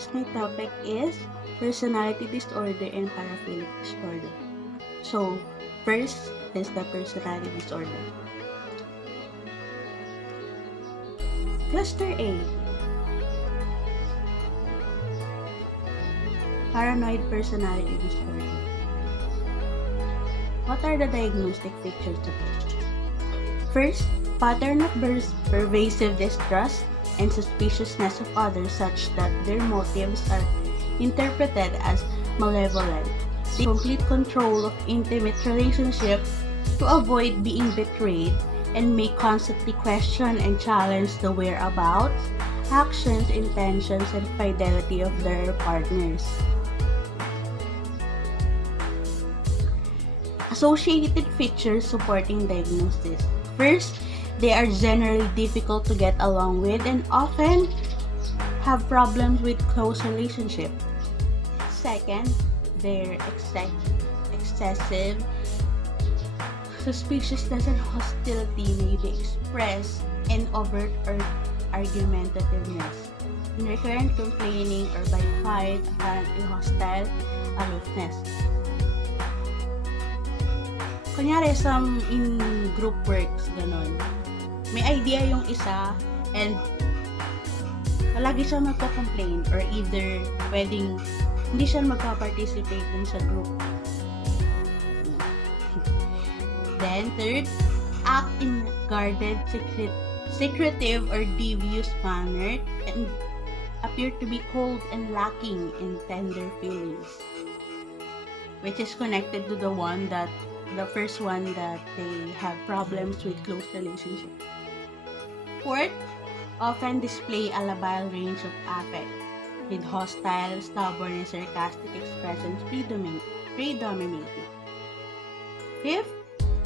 guys, my topic is personality disorder and paraphilic disorder. So, first is the personality disorder. Cluster A. Paranoid personality disorder. What are the diagnostic features of it? First, pattern of pervasive distrust and suspiciousness of others such that their motives are interpreted as malevolent. Complete control of intimate relationships to avoid being betrayed and may constantly question and challenge the whereabouts, actions, intentions, and fidelity of their partners. Associated features supporting diagnosis. First, they are generally difficult to get along with and often have problems with close relationships. Second, their excessive suspiciousness and hostility may be expressed in overt or argumentativeness, in recurrent complaining or by quiet, apparently hostile aloofness. Kunyari, some in group works, ganon. May idea yung isa and palagi siya magpa-complain or either pwedeng hindi siya magpa-participate dun sa group. Then, third, act in guarded, secretive, or devious manner and appear to be cold and lacking in tender feelings, which is connected to the first one that they have problems with close relationships. Fourth, often display a labile range of affect, with hostile, stubborn, and sarcastic expressions predominating. Fifth,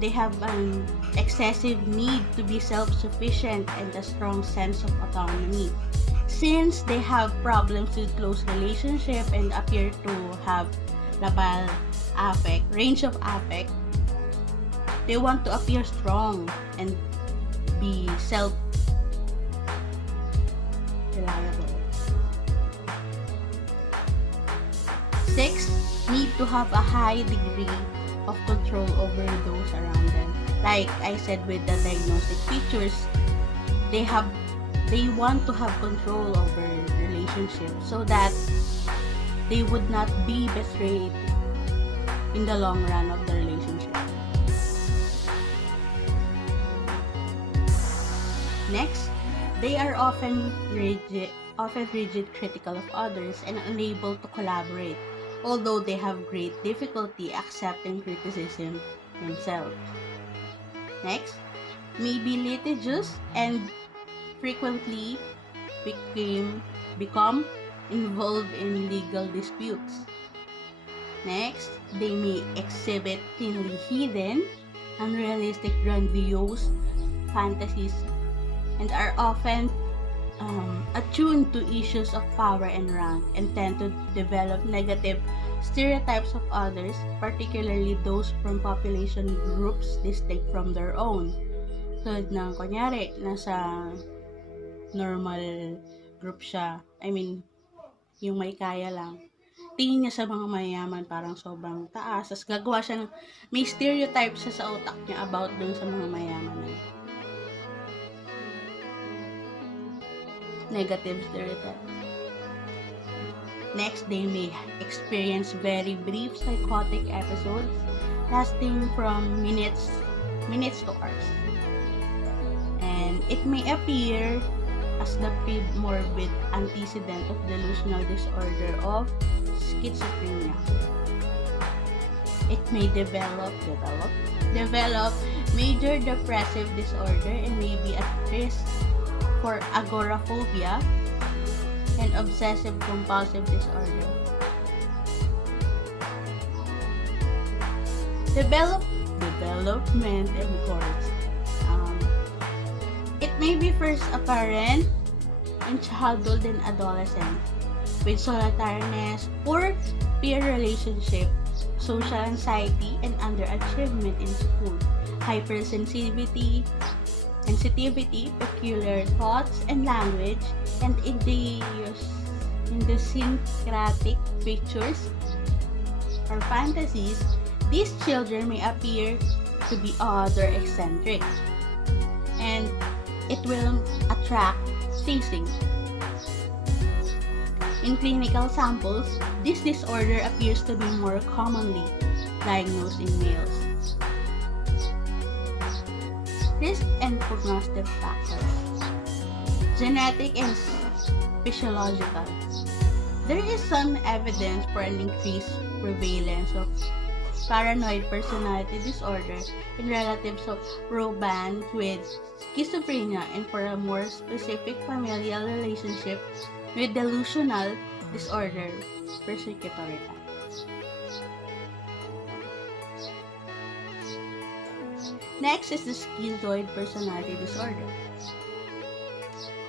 they have an excessive need to be self-sufficient and a strong sense of autonomy. Since they have problems with close relationship and appear to have labile range of affect, they want to appear strong and be self-reliable. 6. Need to have a high degree of control over those around them. Like I said with the diagnostic features, they want to have control over relationships so that they would not be betrayed in the long run of the relationship. Next, they are often rigid, critical of others, and unable to collaborate, although they have great difficulty accepting criticism themselves. Next, may be litigious and frequently become involved in legal disputes. Next, they may exhibit thinly hidden, unrealistic, grandiose fantasies and are often attuned to issues of power and rank and tend to develop negative stereotypes of others, particularly those from population groups distinct from their own. Tulad ng, kunyari, nasa normal group siya, yung may kaya lang. Tingin niya sa mga mayayaman parang sobrang taas, tapos gagawa siya ng, may stereotype siya sa utak niya about dun sa mga mayayaman na yun. Negative stereotypes. Next, they may experience very brief psychotic episodes lasting from minutes to hours. And it may appear as the pre-morbid antecedent of delusional disorder of schizophrenia. It may develop major depressive disorder and may be at risk for agoraphobia and obsessive-compulsive disorder. Development and course. It may be first apparent in childhood and adolescence with solitariness, poor peer relationship, social anxiety, and underachievement in school, hypersensitivity, peculiar thoughts and language, and idiosyncratic features or fantasies, these children may appear to be odd or eccentric, and it will attract teasing. In clinical samples, this disorder appears to be more commonly diagnosed in males. Risk and prognostic factors. Genetic and physiological. There is some evidence for an increased prevalence of paranoid personality disorder in relatives of proband with schizophrenia and for a more specific familial relationship with delusional disorder, persecutory type. Next is the schizoid personality disorder.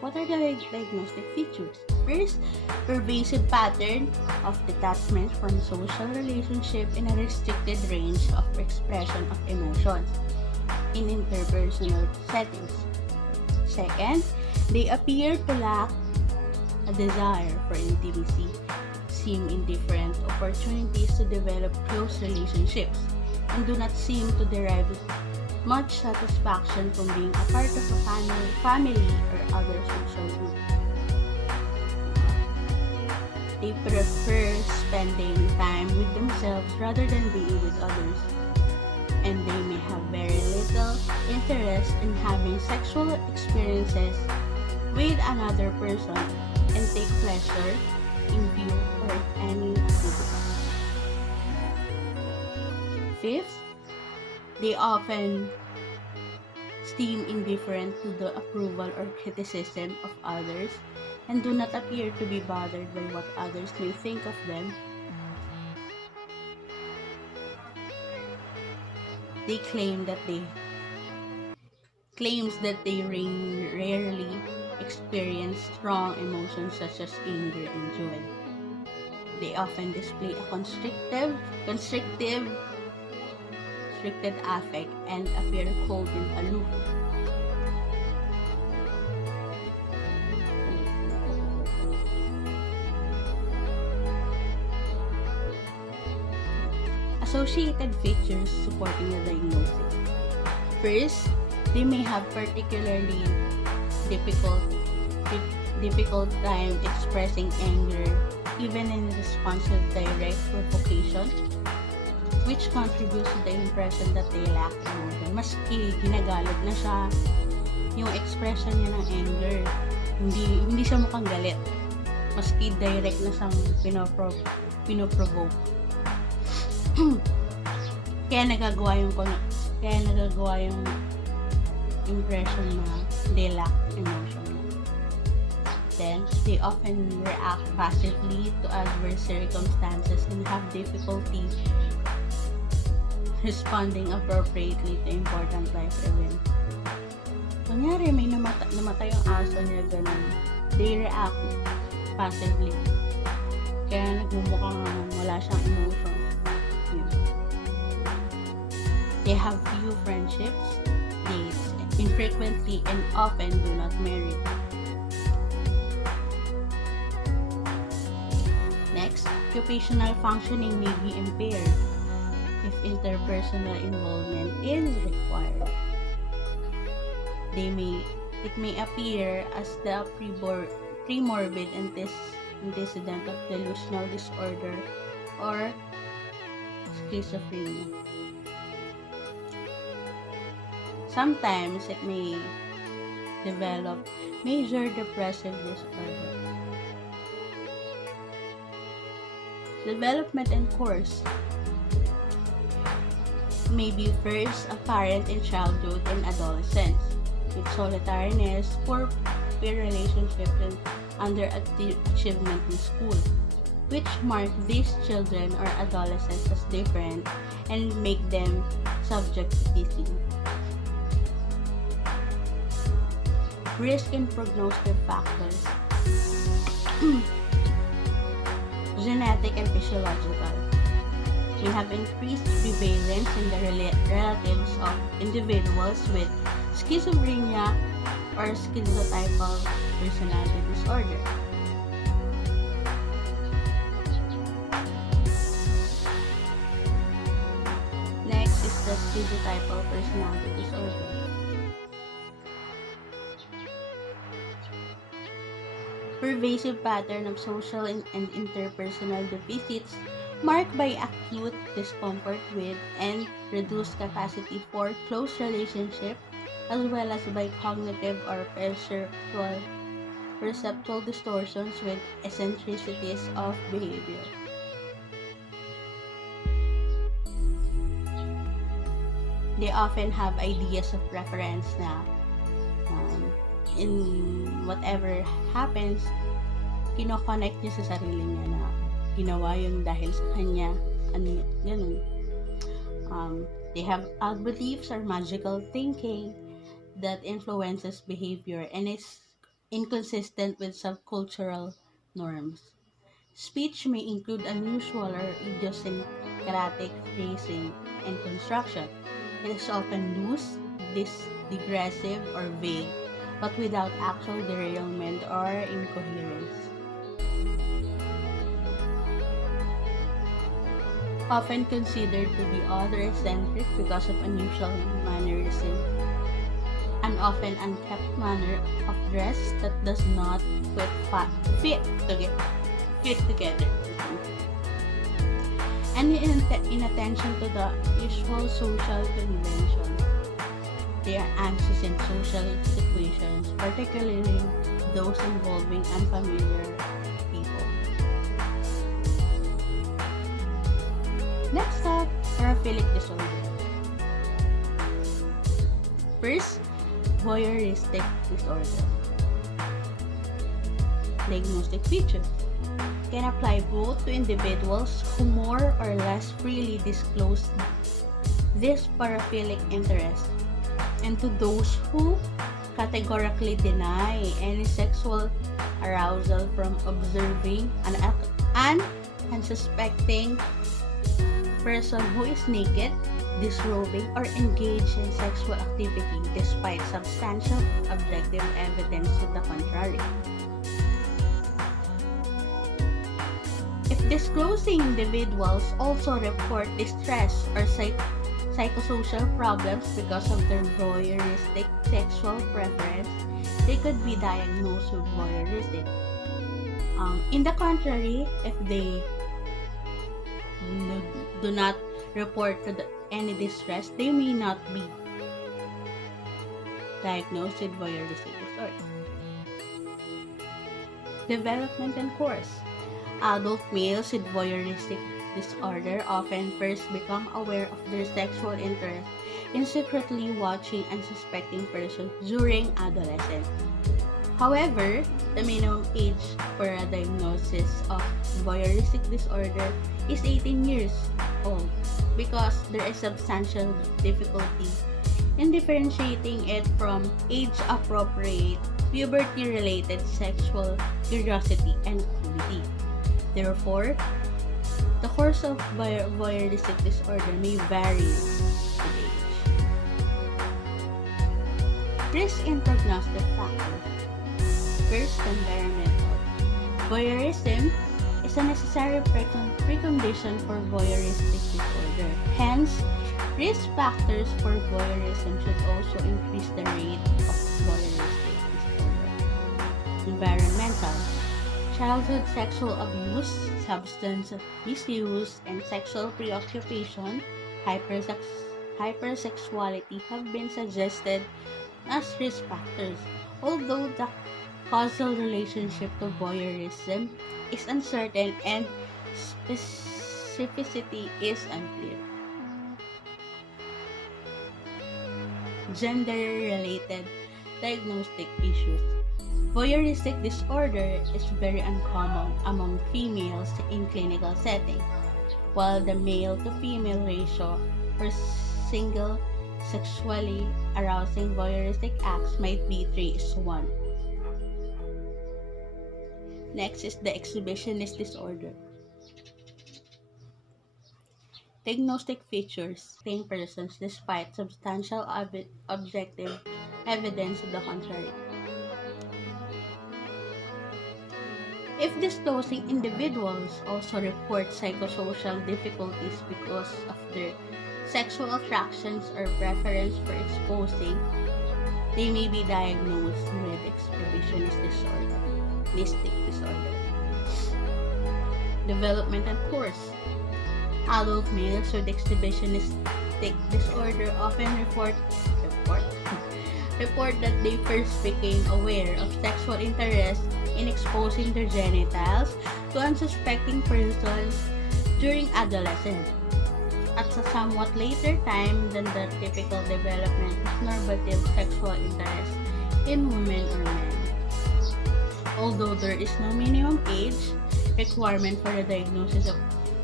What are the diagnostic features? First, pervasive pattern of detachment from social relationship in a restricted range of expression of emotions in interpersonal settings. Second, they appear to lack a desire for intimacy, seem indifferent to opportunities to develop close relationships, and do not seem to derive much satisfaction from being a part of a family or other social group. They prefer spending time with themselves rather than being with others, and they may have very little interest in having sexual experiences with another person and take pleasure in view or any activity. Fifth, they often seem indifferent to the approval or criticism of others and do not appear to be bothered by what others may think of them. They claims that they rarely experience strong emotions such as anger and joy. They often display a restricted affect and appear cold and aloof. Associated features supporting the diagnosis. First, they may have particularly difficult time expressing anger even in response to direct provocation, which contributes to the impression that they lack emotion. Maski ginagalit na siya, yung expression niya ng anger, hindi siya mukhang galit. Maski direct na siyang pinoprovoke. Kaya nagagawa yung impression na they lack emotion. Then, they often react passively to adverse circumstances and have difficulty responding appropriately to important life events. Kunyari, may namatay yung aso niya, ganun. They react passively. Kaya nagmumukhang wala siyang emotion. They have few friendships, dates, infrequently and often do not marry. Next, occupational functioning may be impaired if interpersonal involvement is required. It may appear as the premorbid antecedent of delusional disorder or schizophrenia. Sometimes it may develop major depressive disorder. Development and course may be first apparent in childhood and adolescence, with solitariness, poor peer relationships, and underachievement in school, which mark these children or adolescents as different and make them subject to teasing. Risk and prognostic factors. Genetic and physiological. We have increased prevalence in the relatives of individuals with schizophrenia or schizotypal personality disorder. as Schizotypal personality disorder. Pervasive pattern of social and interpersonal deficits marked by acute discomfort with and reduced capacity for close relationship, as well as by cognitive or perceptual distortions with eccentricities of behavior. They often have ideas of preference na um, in whatever happens, kinoconnect niya sa sarili niya na ginawa yun dahil sa kanya. Ano, ganun. They have odd beliefs or magical thinking that influences behavior and is inconsistent with subcultural norms. Speech may include unusual or idiosyncratic phrasing and construction. It is often loose, digressive, or vague, but without actual derailment or incoherence. Often considered to be other-centric because of unusual mannerism, an often unkempt manner of dress that does not fit together. And inattention to the usual social conventions. They are anxious in social situations, particularly those involving unfamiliar people. Next up, paraphilic disorder. First, voyeuristic disorder. Diagnostic features can apply both to individuals who more or less freely disclose this paraphilic interest and to those who categorically deny any sexual arousal from observing an unsuspecting person who is naked, disrobing, or engaged in sexual activity despite substantial objective evidence to the contrary. If disclosing individuals also report distress or psychosocial problems because of their voyeuristic sexual preference, they could be diagnosed with voyeurism. In the contrary, if they do not report any distress, they may not be diagnosed with voyeuristic disorder. Development and course. Adult males with voyeuristic disorder often first become aware of their sexual interest in secretly watching unsuspecting persons during adolescence. However, the minimum age for a diagnosis of voyeuristic disorder is 18 years old because there is substantial difficulty in differentiating it from age-appropriate, puberty-related sexual curiosity and activity. Therefore, the course of voyeuristic disorder may vary with age. Risk and prognostic factors. First, environmental. Voyeurism is a necessary precondition for voyeuristic disorder. Hence, risk factors for voyeurism should also increase the rate of voyeuristic disorder. Environmental. Childhood sexual abuse, substance misuse, and sexual preoccupation, hypersexuality have been suggested as risk factors, although the causal relationship to voyeurism is uncertain and specificity is unclear. Gender-related diagnostic issues. Voyeuristic disorder is very uncommon among females in clinical settings, while the male-to-female ratio for single sexually arousing voyeuristic acts might be 3:1. Next is the exhibitionist disorder. Diagnostic features: same persons despite substantial objective evidence to the contrary. If disclosing individuals also report psychosocial difficulties because of their sexual attractions or preference for exposing, they may be diagnosed with exhibitionist disorder. Development and course. Adult males with exhibitionistic disorder often report that they first became aware of sexual interest in exposing their genitals to unsuspecting persons during adolescence, at a somewhat later time than the typical development of normative sexual interest in women or men. Although there is no minimum age requirement for the diagnosis of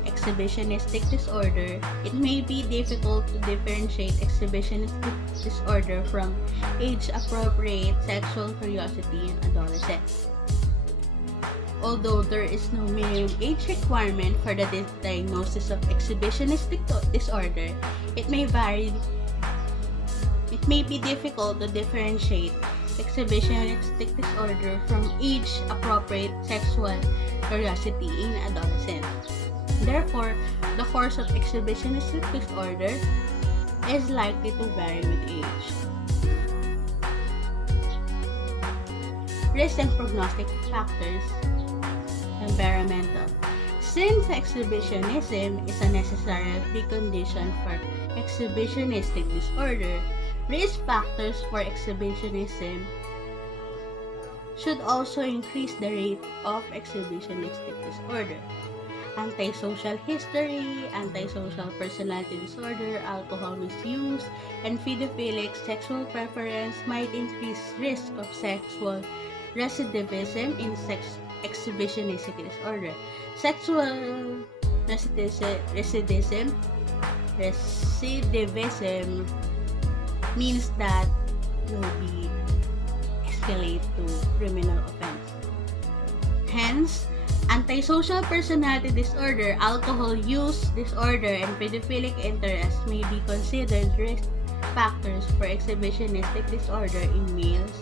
exhibitionistic disorder, it may be difficult to differentiate exhibitionistic disorder from age-appropriate sexual curiosity in adolescents. Although there is no minimum age requirement for the diagnosis of exhibitionistic disorder, it may be difficult to differentiate exhibitionistic disorder from age-appropriate sexual curiosity in adolescents. Therefore, the course of exhibitionistic disorder is likely to vary with age. Risk and prognostic factors. Environmental. Since exhibitionism is a necessary precondition for exhibitionistic disorder, risk factors for exhibitionism should also increase the rate of exhibitionistic disorder. Antisocial history, antisocial personality disorder, alcohol misuse, and pedophilic sexual preference might increase risk of sexual recidivism in exhibitionistic disorder. Sexual recidivism means that will be escalate to criminal offense. Hence, antisocial personality disorder, alcohol use disorder, and pedophilic interest may be considered risk factors for exhibitionistic disorder in males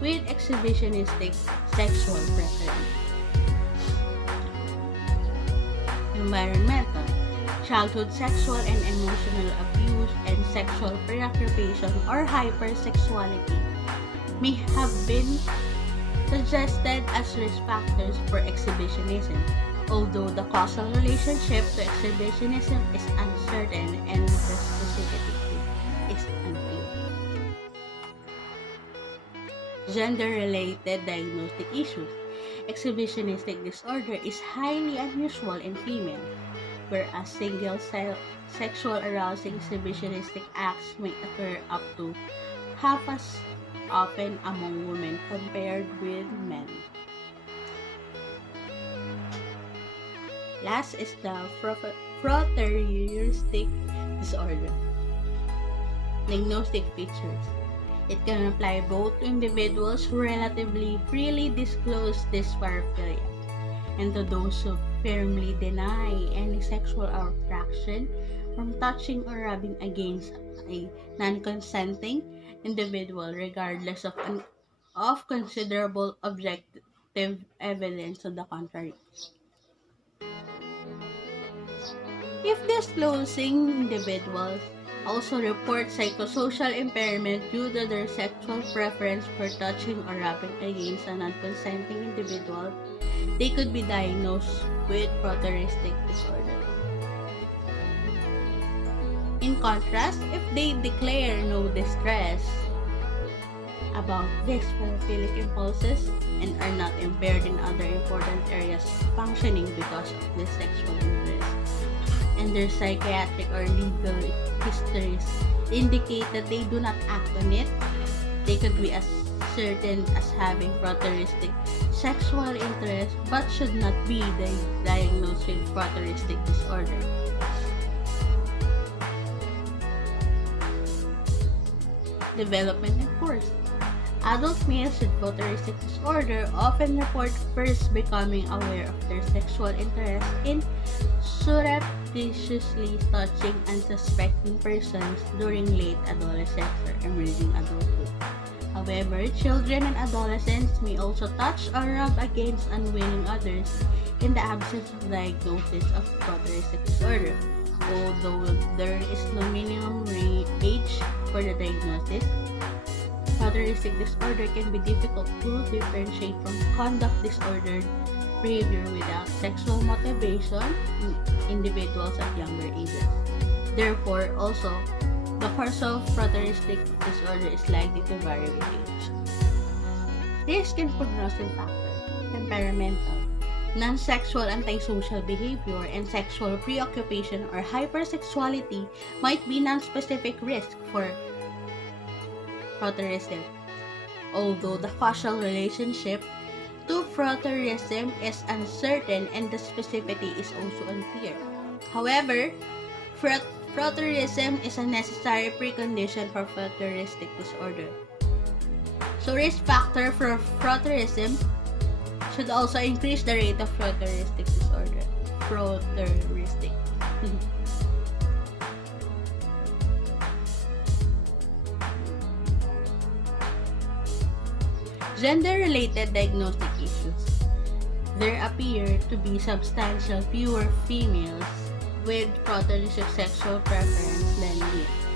with exhibitionistic sexual preference. Environmental. Childhood sexual and emotional abuse and sexual preoccupation or hypersexuality may have been suggested as risk factors for exhibitionism, although the causal relationship to exhibitionism is uncertain and the specificity is unclear. Gender-related diagnostic issues. Exhibitionistic disorder is highly unusual in females, whereas single sexual arousing exhibitionistic acts may occur up to half as often among women compared with men. Last is the Frotteuristic Disorder. Diagnostic features. It can apply both to individuals who relatively freely disclose this paraphilia and to those who firmly deny any sexual attraction from touching or rubbing against a non-consenting individual, regardless of considerable objective evidence to the contrary. If disclosing individuals also report psychosocial impairment due to their sexual preference for touching or rubbing against a non-consenting individual, they could be diagnosed with Frotteuristic disorder. In contrast, if they declare no distress about these paraphilic impulses and are not impaired in other important areas functioning because of this sexual interest, and their psychiatric or legal histories indicate that they do not act on it, they could be ascertained as having Frotteuristic sexual interest but should not be diagnosed with Frotteuristic disorder. Development and course. Adult males with Frotteuristic disorder often report first becoming aware of their sexual interest in surreptitiously touching unsuspecting persons during late adolescence or emerging adulthood. However, children and adolescents may also touch or rub against unwilling others in the absence of diagnosis of Frotteuristic disorder. Although there is no minimum age for the diagnosis, Frotteuristic disorder can be difficult to differentiate from conduct disordered behavior without sexual motivation in individuals at younger ages. Therefore, also, the course of Frotteuristic disorder is likely to vary with age. Risk and prognostic factors: temperamental, non-sexual antisocial behavior, and sexual preoccupation or hypersexuality might be non-specific risk for Frotteurism, although the causal relationship to Frotteurism is uncertain and the specificity is also unclear. However, Frotteurism is a necessary precondition for Frotteuristic disorder. So, risk factor for Frotteurism should also increase the rate of Frotteuristic disorder. Frotteuristic. Gender-related diagnostic issues. There appear to be substantial fewer females with Frotteuristic sexual preference than males.